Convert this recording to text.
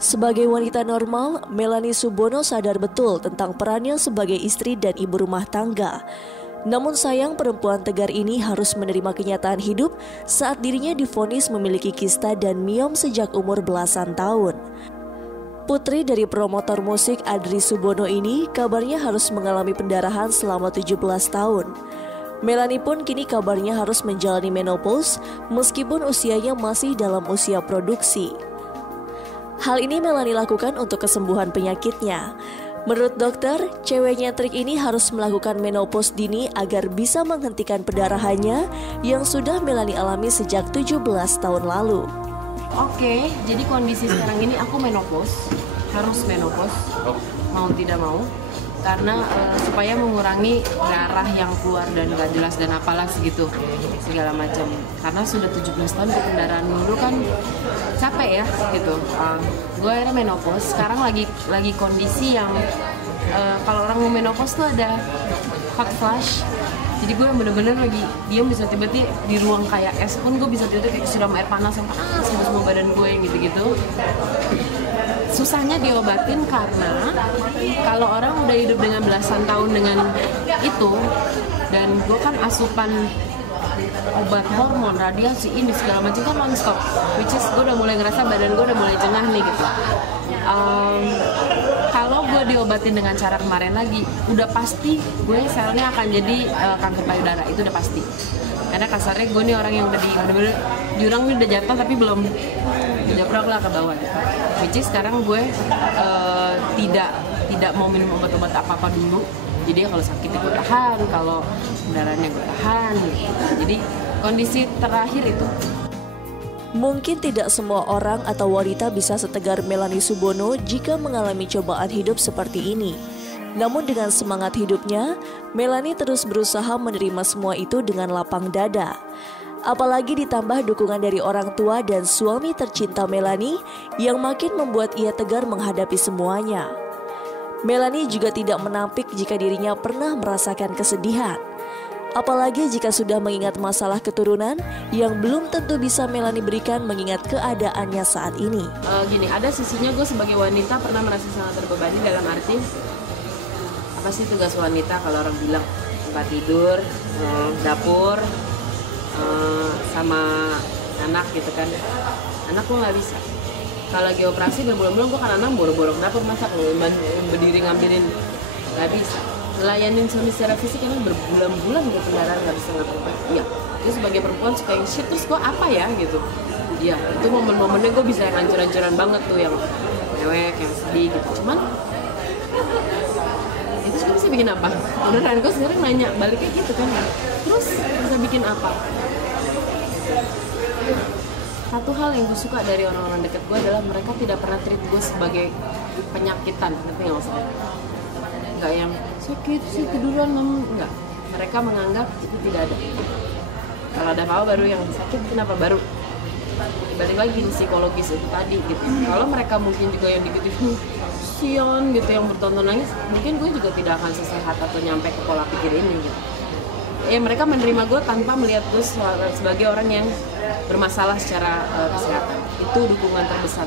Sebagai wanita normal, Melanie Subono sadar betul tentang perannya sebagai istri dan ibu rumah tangga. Namun sayang, perempuan tegar ini harus menerima kenyataan hidup saat dirinya divonis memiliki kista dan miom sejak umur belasan tahun. Putri dari promotor musik Adri Subono ini kabarnya harus mengalami pendarahan selama 17 tahun. Melanie pun kini kabarnya harus menjalani menopause meskipun usianya masih dalam usia produksi. Hal ini Melanie lakukan untuk kesembuhan penyakitnya. Menurut dokter, cewek nyentrik ini harus melakukan menopause dini agar bisa menghentikan pendarahannya yang sudah Melanie alami sejak 17 tahun lalu. Oke, jadi kondisi sekarang ini aku menopause, harus menopause, mau tidak mau, karena supaya mengurangi darah yang keluar dan gak jelas dan apalah segitu, segala macam. Karena sudah 17 tahun ke kendaraan dulu kan capek ya gitu. Gue akhirnya menopause, sekarang lagi kondisi yang kalau orang mau menopause tuh ada hot flash. Jadi gue bener-bener lagi diam, bisa tiba-tiba di ruang kayak es pun gue bisa tiba-tiba kayak siram air panas yang panas sama semua badan gue yang gitu-gitu. Susahnya diobatin karena kalau orang udah hidup dengan belasan tahun dengan itu, dan gue kan asupan obat hormon, radiasi ini segala macam kan non-stop, which is gue udah mulai ngerasa badan gue udah mulai jengah nih gitu. Kalau gue diobatin dengan cara kemarin lagi, udah pasti gue selnya akan jadi kanker payudara, itu udah pasti. Karena kasarnya gue nih orang yang udah bener-bener jurang nih, udah jatuh tapi belum jabrak lah ke bawah. Which is sekarang gue tidak mau minum obat-obat apa-apa dulu. Jadi kalau sakit gue tahan, kalau pendarahannya gue tahan. Jadi kondisi terakhir itu. Mungkin tidak semua orang atau wanita bisa setegar Melanie Subono jika mengalami cobaan hidup seperti ini. Namun dengan semangat hidupnya, Melanie terus berusaha menerima semua itu dengan lapang dada. Apalagi ditambah dukungan dari orang tua dan suami tercinta Melanie yang makin membuat ia tegar menghadapi semuanya. Melanie juga tidak menampik jika dirinya pernah merasakan kesedihan. Apalagi jika sudah mengingat masalah keturunan yang belum tentu bisa Melanie berikan mengingat keadaannya saat ini. Gini, ada sisinya gue sebagai wanita pernah merasa sangat terbebani dalam arti apa sih tugas wanita kalau orang bilang tempat tidur, dapur, sama anak gitu kan. Anak gue nggak bisa. Kalau lagi operasi berbulan-bulan gue kan anak boro-boro dapur masak, berdiri ngambilin, nggak bisa. Layanin suami secara fisik emang berbulan-bulan gitu kendaraan nggak bisa ngapa-ngapain. Iya, itu sebagai perempuan suka yang shit, terus gue apa ya gitu. Iya, itu momen-momennya gue bisa yang hancur-hancuran banget tuh, yang mewek, yang sedih gitu. Cuman itu sekarang bisa bikin apa? Beneran gue sekarang nanya baliknya gitu kan. Terus bisa bikin apa? Satu hal yang gue suka dari orang-orang deket gue adalah mereka tidak pernah treat gue sebagai penyakitan, ngerti nggak maksudnya? Nggak yang sakit sih tiduran, enggak. Mereka menganggap itu tidak ada. Kalau ada apa-apa baru yang sakit, kenapa baru? Balik lagi psikologis itu tadi gitu. Kalau mereka mungkin juga yang gitu sian gitu, yang bertonton nangis, mungkin gue juga tidak akan sesehat atau nyampe ke pola pikir ini gitu. Ya mereka menerima gue tanpa melihat gue sebagai orang yang bermasalah secara kesehatan. Itu dukungan terbesar.